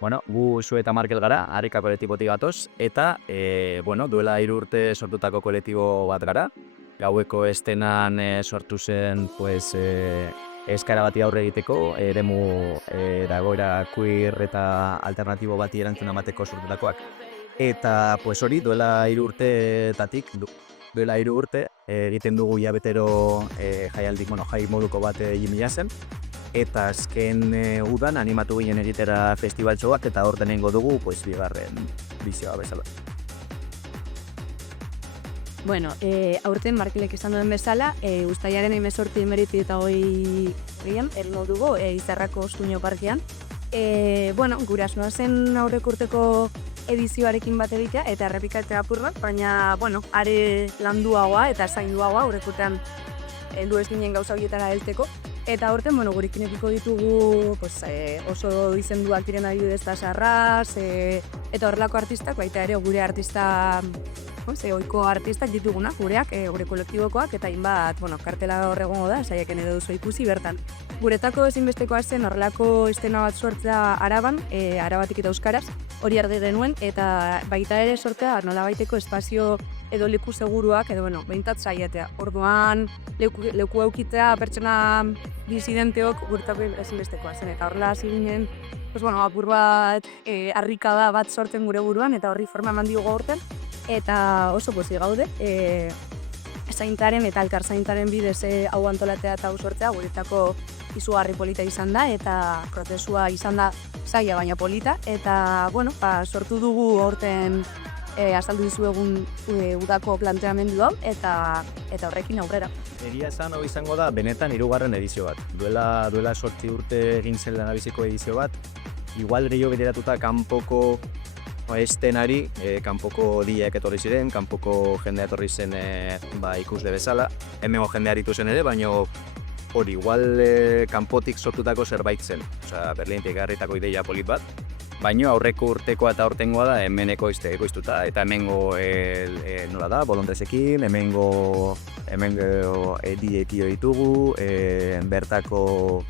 Bueno, gu Su eta Markel gara, Arika kolektibotik gatoz, eta, duela 3 urte sortutako kolektibo bat gara. Gaueko estenan sortu zen, eskara bati aurre egiteko, eremu dagoera queer eta alternatibo bati erantzuna emateko sortutakoak. Eta, hori, duela 3 urtetatik, duela 3 urte, egiten dugu hilabetero jai moduko bat egin zen. Eta azken udan animatu ginen egitera festibaltxo bat, eta hor denengo dugu, bigarren bizioa bezala. Bueno, aurten Markelek esan duen bezala, uztailaren 18-29 egingo dugu Izarrako Ostuño parkean. Gure asmoa zen aurreko urteko edizioarekin bat egitea eta errepikatzea apur bat, baina, are landuagoa eta zainduagoa aurreko urtean heldu ez ginen gauza horietara heltzeko. Eta aurten, gurekin edukiko ditugu oso izenduak diren adibidez Sarraz, eta horrelako artistak, baita ere gure artista, ohiko artistak ditugunak, gureak, gure kolektibokoak, eta hainbat, kartela hor egongo da, saiaken edo duzu ikusi bertan. Guretako ezinbestekoa zen horrelako estena bat sortzea Araban, Arabatik eta Euskaraz, hori arde genuen, eta baita ere sortzea nolabaiteko espazio edo leku seguruak, edo behintzat saiatzea. Orduan, leku eukitzea pertsona disidenteok guretako ezinbestekoa zen, eta horrela hasi ginen, apur bat harrikada bat sortzen gure buruan, eta horri forma eman diogu aurten, eta oso pozik gaude, zaintzaren eta elkar zaintzaren bidez hau antolatzea eta hau sortzea guretako izugarri polita izan da, eta prozesua izan da zaila baina polita, eta sortu dugu aurten azaldu dizuegun udako planteamendu hau, eta horrekin aurrera. Egia esan hau izango da, benetan 3. edizio bat. Duela 8 urte egin zen lehendabiziko edizio bat, igual gehiago bideratuta kanpoko estenari, kanpoko diak etorri ziren, kanpoko jendea etorri zen ikusle bezala, hemengo jendea aritu zen ere, baina hori, igual kanpotik sortutako zerbait zen, Berlinetik egarritako ideia polit bat, baina aurreko urtekoa eta aurtengoa da hemen ekoiztuta, eta hemengo nola da, bolondresekin, hemengo dietio ditugu, bertako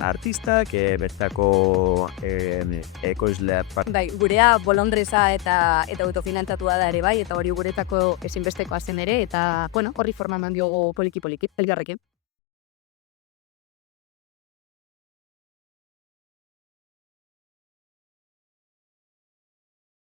artistak, bertako ekoizleak. Bai, gurea bolondresa eta autofinantzatua da ere bai, eta hori guretako ezinbestekoa zen ere, eta horri forma eman diogu poliki-poliki, elgarrekin.